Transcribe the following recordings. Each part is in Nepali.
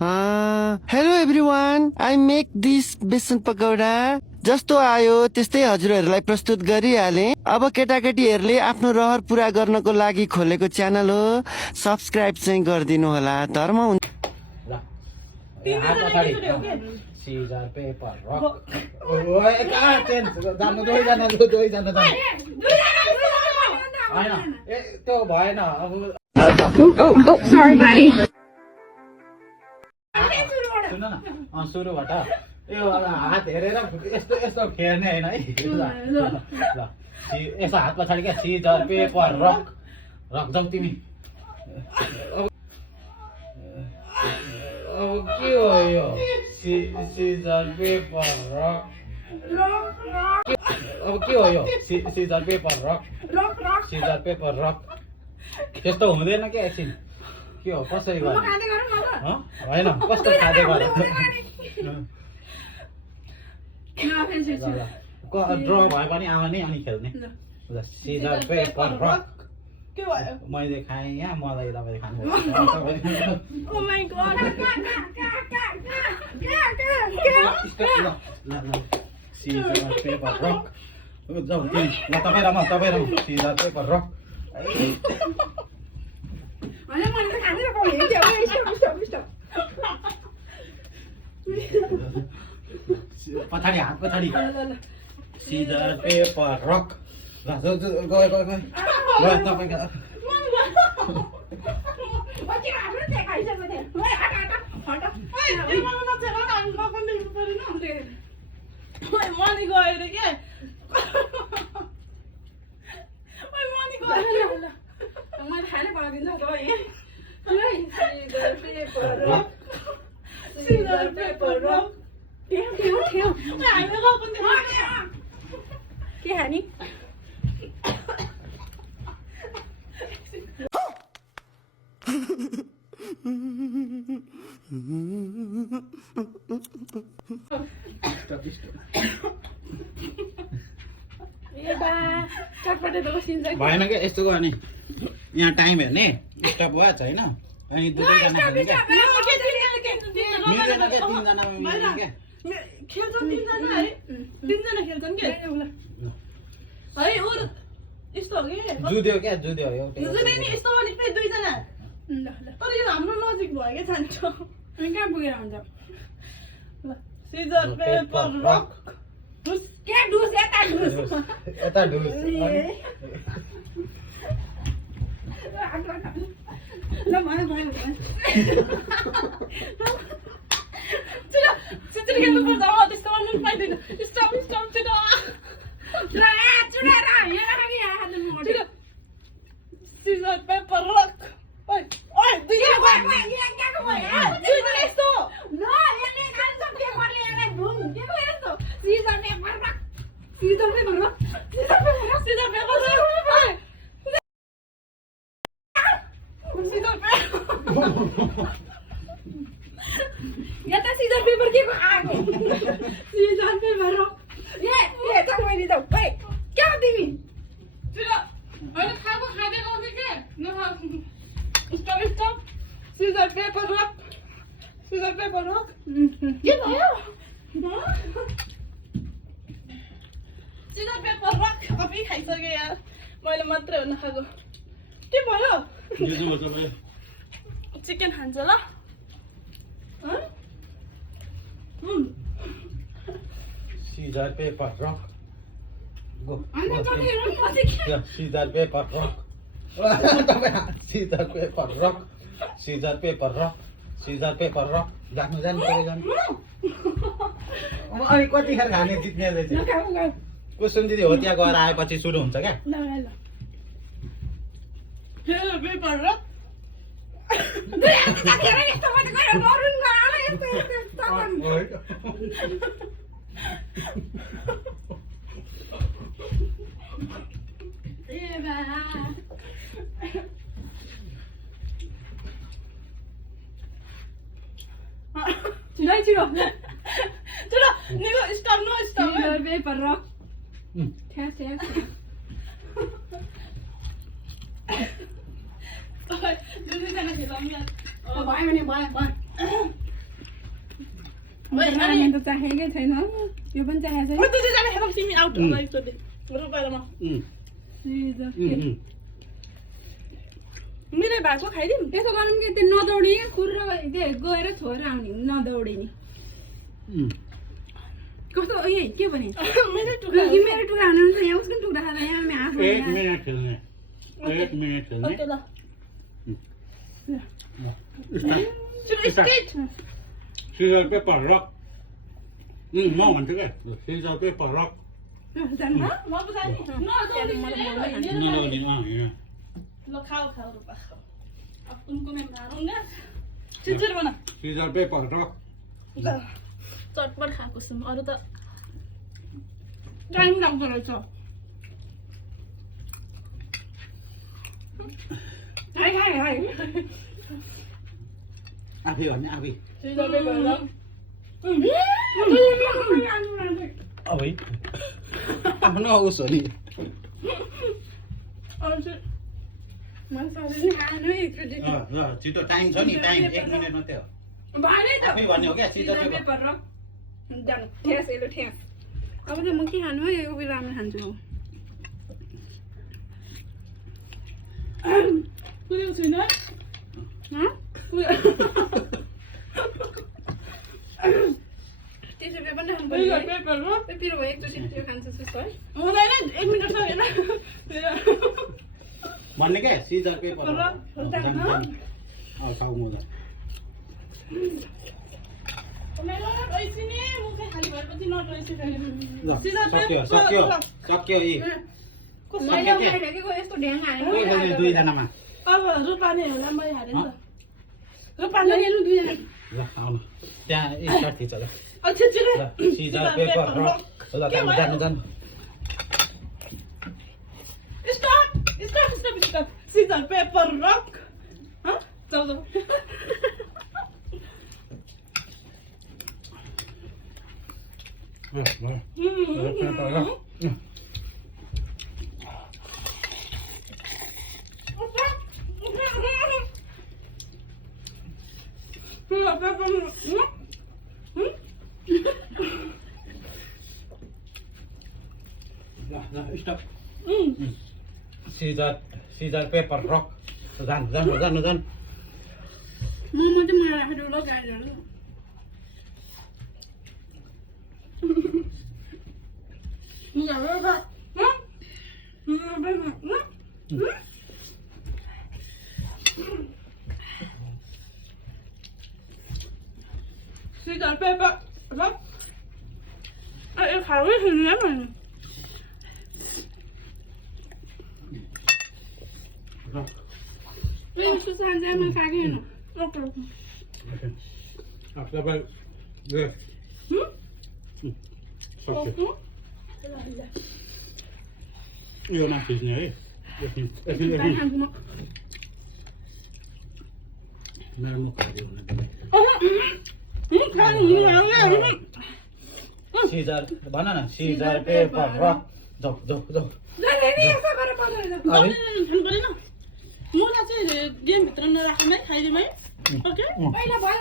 Hello everyone, I make this बेसन पकौडा जस्तो आयो त्यस्तै हजुरहरूलाई प्रस्तुत गरिहाले। अब केटाकेटीहरूले आफ्नो रहर पूरा गर्नको लागि खोलेको च्यानल हो, सब्सक्राइब चाहिँ गरिदिनु होला। धर्म सीजर पेपर रक ओए कहाँ चेन्ज जानु दुईजना हैन ए त्यो भएन अब sorry buddy सुन न सुरुबाट यो हात हेरेर यस्तो यस्तो फेर्ने हैन है ल यसो हात पछाडि क्या सीजर पेपर रक रक जाऊ तिमी के हो यो सीजर पेपर रक अब के हो यो scissor paper rock scissor paper rock त्यस्तो हुँदैन क्या एकछिन के हो कसरी गर्नु होइन कस्तो खाँदै गर ड्र भए पनि आमा नै अनि खेल्ने सीजर पेपर रक मैले खाएँ यहाँ मलाई तपाईले खानु oh my god scissor paper rock जाऊ तिमी ल तपाईँ र म सीजर पेपर रक पछाडि हात पछाडि सीजर पेपर रक ल गयो तपाईँको money गएर के money गएर मैले खानै पाउँदिन त सीजर पेपर रक के हानी भएन क्या यस्तो गयो नि यहाँ टाइम हेर्ने स्टप भयो छैन अनि दुईजना खेल्ने क्या मिल्दैन क्या तिनजनामा मिल्ने क्या खेल्छन् तिनजना है तिनजना खेल्छन् के है ऊ यस्तो हो कि जुद्यो क्या जुद्यो एउटा नि यस्तो हो नि फेरि दुईजना तर यो हाम्रो नजिक भयो क्या जान्छ अनि कहाँ पुगेर हुन्छ ल सीजर पेपर रक ढुस के ढुस यता ढुस ल भयो चित्र खेल्नु पर्छ त्यस्तो गर्नु पाइँदैन स्टप छिटो सीजर पेपर रक यता सीजर पेपर के आएको सीजर पेपर रक मैले त ओइ के हो तिमी होइन खाएको खाँदै गाउँदै के स्टप सीजर पेपर रक के भयो सीजर पेपर रक सबै खाइसकेँ यार मैले मात्रै हो नखाएको के भयो चिकन खान्छ ल scissor paper rock go scissor paper rock scissor paper rock scissor paper rock scissor paper rock जानु अनि कतिखेर खाने जित्ने रहेछ कुसुम दिदी हो त्यहाँ गएर आएपछि सुरु हुन्छ क्या पेपर रक छिटो निको स्टप पेपर रक दुईजना खेलौँ यार भयो भने भयो रामेन त चाहेकै छैन यो पनि चाहेको छैन तिमी आउट रुपालामा मिले भएको खाइदिउँ त्यसो गरौँ कि त्यो नदौडी खुर गएर छोएर आउने नदौडिने कस्तो ए के भने मेरो टुक्रा हाल्नु हुन्छ यहाँ उसको टुक्रा खाँदा यहाँ हामी आफू 1 मिनट खेल्ने 1 मिनट खेल्ने ओके ल सिजर पेपर रक म भन्छु क्या सिजर पेपर रक म पो जाने ल खाऊ रुपा अब उनको में मारूंगा सिजर बना सिजर पेपर रक चटपट खाएको छु अरू त टाइम लाग्दो रहेछ हाय आफै भन्ने आफै सिजर पेपर रक अबै आफ्नो होस् हो नि ल छिटो टाइम छ नि टाइम 1 मिनेट मात्रै हो आफै भन्ने हो क्या सिजर पेपर अब चाहिँ म के खानु है उयो रामेन खान्छु कुदेको छुइनँ त्यसो भए पनि खानु सिजर पेपर रक पिरो भयो एकचोटि त्यो खान्छ जस्तो है हुँदैन 1 मिनेट छ हेर भन्ने क्या सिजर पेपर रक खाऊ म मेरो ऐसिने मुखै खाली भएपछि नट ऐसी ल सक्यो यी मैले उठाइराखेको यस्तो ढ्याङ हाल्नु कोही खेल्ने दुईजनामा अब रुपाने होला मैले हारे नि त रुपाले हेर्नु दुईजना ल आउनु त्यहाँ स्टार्ट थिच ल अच्छा छिटो ल सिजर पेपर रक ल जानु स्टप सिजर पेपर रक जाऊ स्टप सिजर पेपर रक जानु म मात्रै मलाई राखेर ल गाडीहरू सिजर पेपर रक अरे खाऊ सुन्ने मैले यस्तो साँझमा खाएन यो नखिच्ने है मेरो मुख खाइदियो सिजर भन न सिजर पेपर रक जाऊ मलाई चाहिँ गेमभित्र नराख्नु है खाइदिउँ है ओके पहिला भयो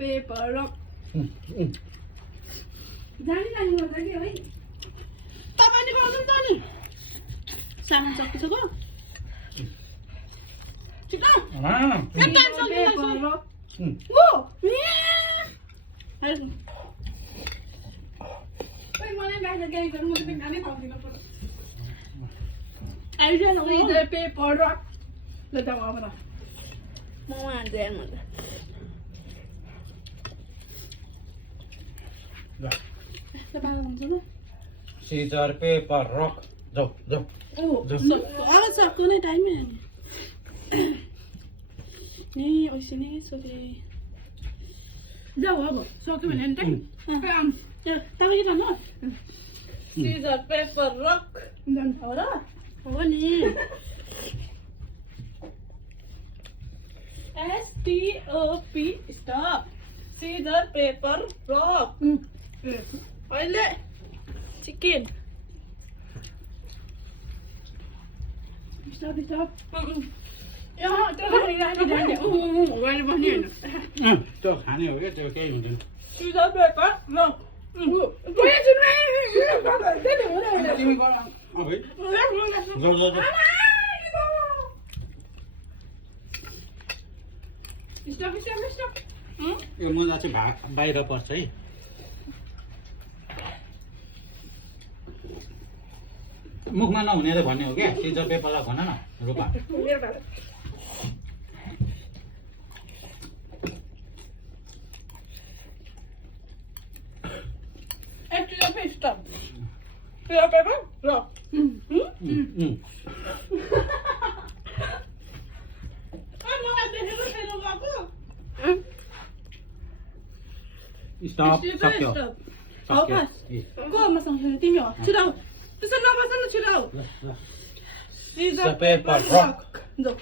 पेपर रक जानी गर्छ कि है तपाईँले गर्नु त नि सामान सकिसक्यो छिटो पेपर रक मलाई बाहिर गाई गर्नु म त खानै पाउँदिनँ आइडिया सिजर पेपर रक ल जाऊ अब ल म हाल्छु यार म सिजर पेपर रक जाऊ अब सक्नु नै टाइमै नि ऐसे नै सोधे जाऊ अब सक्यो भने नि टाइम तपाईँ के भन्नु सिजर पेपर रक जान्छ हो र हो नि STOP stop scissor paper rock अहिले चिकन यहाँ त्यो खाली राख्नु भने भने त्यो खाने हो क्या त्यो केही हुँदैन सिजर पेपर ल तिमी गर है जाऊ जाऊ जाऊ स्टप यो मुजा चाहिँ बाहिर पर्छ है मुखमा नहुने त भन्ने हो क्या सिजर पेपरलाई भन न रूपा स्टप सिजर पेपर ल मलाई देखेको छैन बाबु स्टप सक्यो अवकाश गो मसँग छैन तिमी हो छिटो त्यसो नबस्नु न छिटो सिजर पेपर रक जाऊ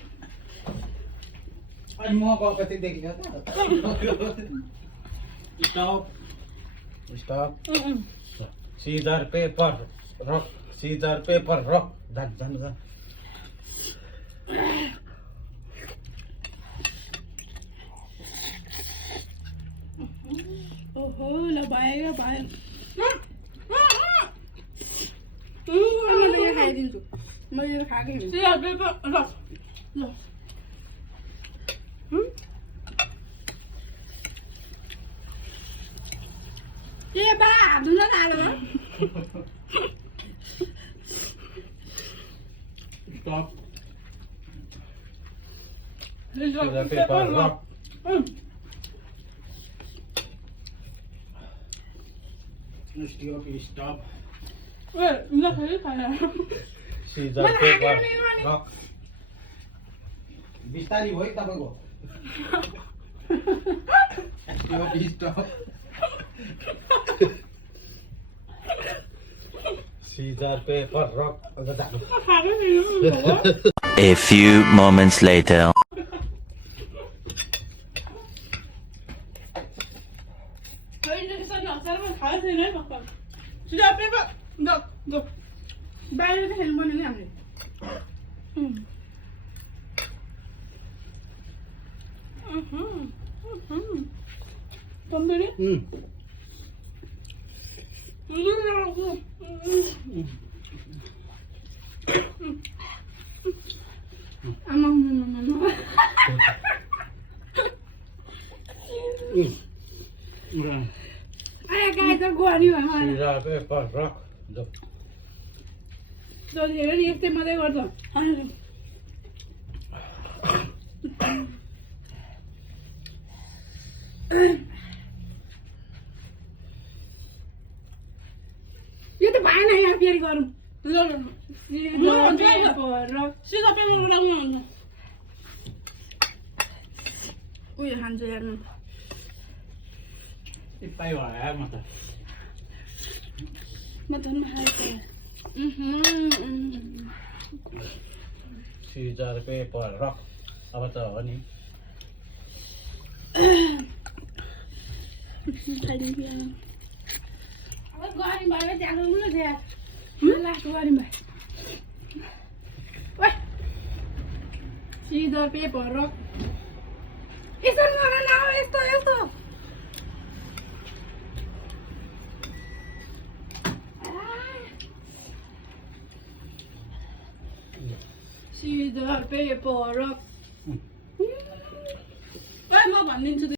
अनि म गएपछि देखेको stop stop scissor paper rock जान जान जान ओहो ल भयो मैले खाइदिन्छु मैले खाएको सिजर पेपर रक ल ए बा हाल्नु थाल्यो stop scissor paper rock stop ए ल फेरि खाना सिजर पेपर रक बिस्तारी भयो तपाईँको स्टप सिजर पेपर रक जानु A few moments later. Scissor paper rock go बाहिर चाहिँ खेल्नु पर्ने नि हामीले तन्दुरी आया गाय त गोरी भयो मलाई सिजर पेपर रक जति हेर नि यस्तै मात्रै गर्छ यो त भएन यहाँ फेरि गरौँ सिजर पेपर लगाउनु हुन्छ उयो खान्छ हेर्नु पाइ भयो म त म त सिजर पेपर रक अब त हो नि अब गरौँ भयो जानु न त्यहाँ लास्ट गरौँ भयो सिजर पेपर रक यसो गर न यस्तो यस्तो सिजर पेपर रक म भनिदिन्छु